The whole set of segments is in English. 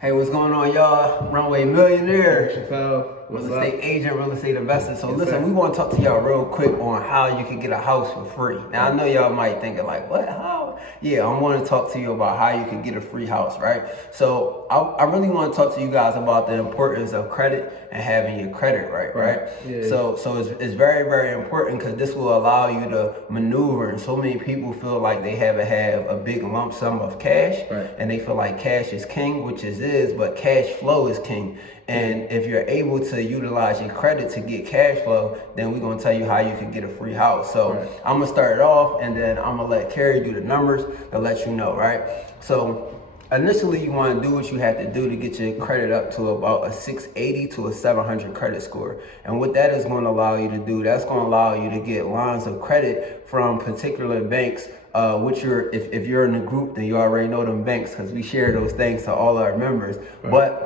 Hey, what's going on, y'all? Runway Millionaire, Kerry Chappelle, real what's estate up? agent, real estate investor. So Yes, listen, sir. we want to talk to y'all real quick on how you can get a house for free. Now, I know y'all might think like, what, how? Yeah, I want to talk to you about how you can get a free house, right? So I really want to talk to you guys about the importance of credit and having your credit right? Yeah. So it's very, very important because this will allow you to maneuver. And so many people feel like they have a big lump sum of cash, Right. and they feel like cash is king, which it is, but cash flow is king. And if you're able to utilize your credit to get cash flow, then we're gonna tell you how you can get a free house. So Right. I'm gonna start it off, and then I'm gonna let Kerry do the numbers to let you know, right? So initially, you want to do what you have to do to get your credit up to about a 680 to a 700 credit score. And what that is going to allow you to do, that's going to allow you to get lines of credit from particular banks, which if you're in the group, then you already know them banks because we share those things to all our members. Right. But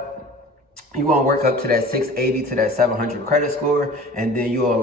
you want to work up to that 680 to that 700 credit score, and then you'll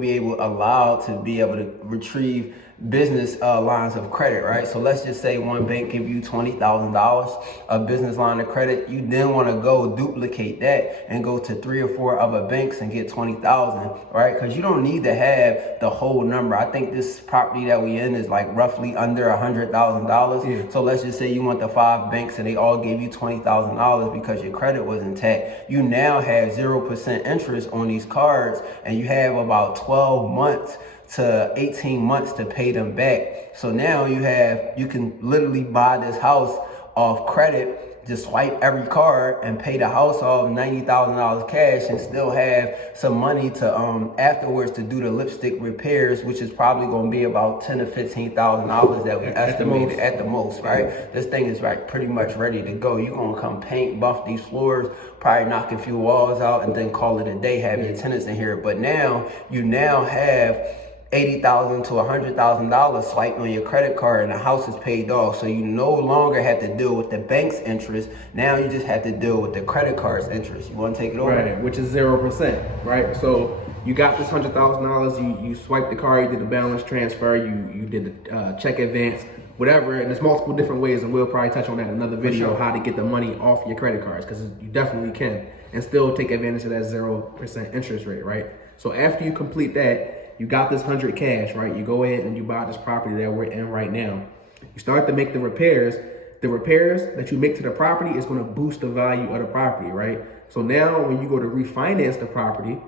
be able to retrieve business lines of credit, right? So let's just say one bank give you $20,000 of business line of credit. You then want to go duplicate that and go to 3 or 4 other banks and get 20,000, right? Because you don't need to have the whole number. I think this property that we in is like roughly under $100,000. Yeah. So let's just say you want the 5 banks and they all gave you $20,000 because your credit was intact. You now have 0% interest on these cards, and you have about 12 months to 18 months to pay them back. So now you can literally buy this house off credit, just swipe every card and pay the house off $90,000 cash, and still have some money to afterwards to do the lipstick repairs, which is probably going to be about $10,000 to $15,000 that we estimated at the most, right? This thing is like pretty much ready to go. You're going to come paint, buff these floors, probably knock a few walls out, and then call it a day, have your tenants in here. But now you have $80,000 to $100,000 swiped on your credit card, and the house is paid off. So you no longer have to deal with the bank's interest. Now you just have to deal with the credit card's interest. You want to take it over? Right, which is 0%, right? So you got this $100,000, you swiped the card, you did the balance transfer, you did the check advance, whatever, and there's multiple different ways, and we'll probably touch on that in another video, how to get the money off your credit cards, because you definitely can, and still take advantage of that 0% interest rate, right? So after you complete that, you got this 100 cash, right? You go ahead and you buy this property that we're in right now. You start to make the repairs. The repairs that you make to the property is going to boost the value of the property, right? So now when you go to refinance the property,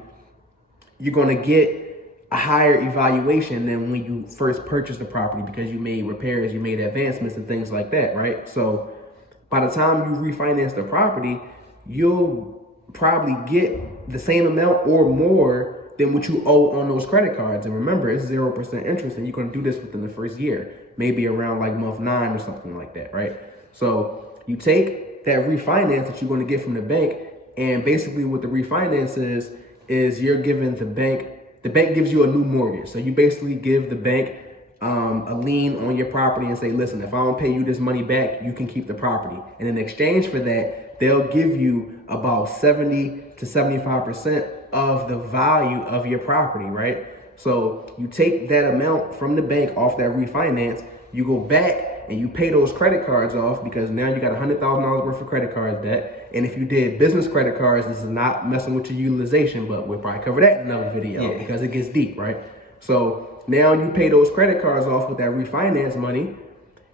you're going to get a higher evaluation than when you first purchased the property, because you made repairs, you made advancements and things like that, right? So by the time you refinance the property, you'll probably get the same amount or more than what you owe on those credit cards. And remember, it's 0% interest, and you're going to do this within the first year, maybe around like month 9 or something like that, right? So you take that refinance that you're going to get from the bank, and basically what the refinance is you're giving the bank gives you a new mortgage. So you basically give the bank a lien on your property and say, listen, if I don't pay you this money back, you can keep the property. And in exchange for that, they'll give you about 70 to 75% of the value of your property, right? So you take that amount from the bank off that refinance, you go back and you pay those credit cards off, because now you got $100,000 worth of credit cards debt. And if you did business credit cards, this is not messing with your utilization, but we'll probably cover that in another video because it gets deep, right? So now you pay those credit cards off with that refinance money.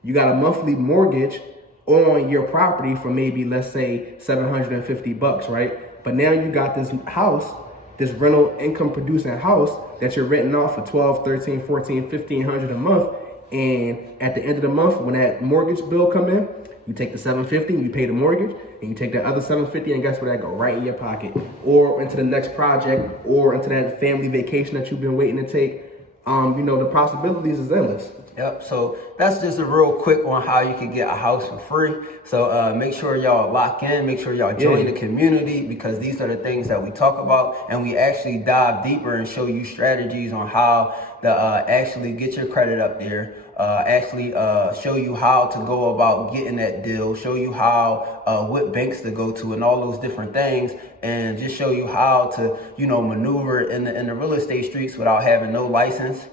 You got a monthly mortgage on your property for maybe, let's say, $750, right? But now you got this house, this rental income producing house that you're renting off for $1,200, $1,300, $1,400, $1,500 a month. And at the end of the month, when that mortgage bill come in, you take the $750 and you pay the mortgage, and you take that other $750, and guess where that go? Right in your pocket, or into the next project, or into that family vacation that you've been waiting to take. The possibilities is endless. Yep, so that's just a real quick on how you can get a house for free. So make sure y'all lock in, make sure y'all join the community, because these are the things that we talk about, and we actually dive deeper and show you strategies on how to actually get your credit up there, show you how to go about getting that deal, show you how what banks to go to and all those different things, and just show you how to maneuver in the real estate streets without having no license,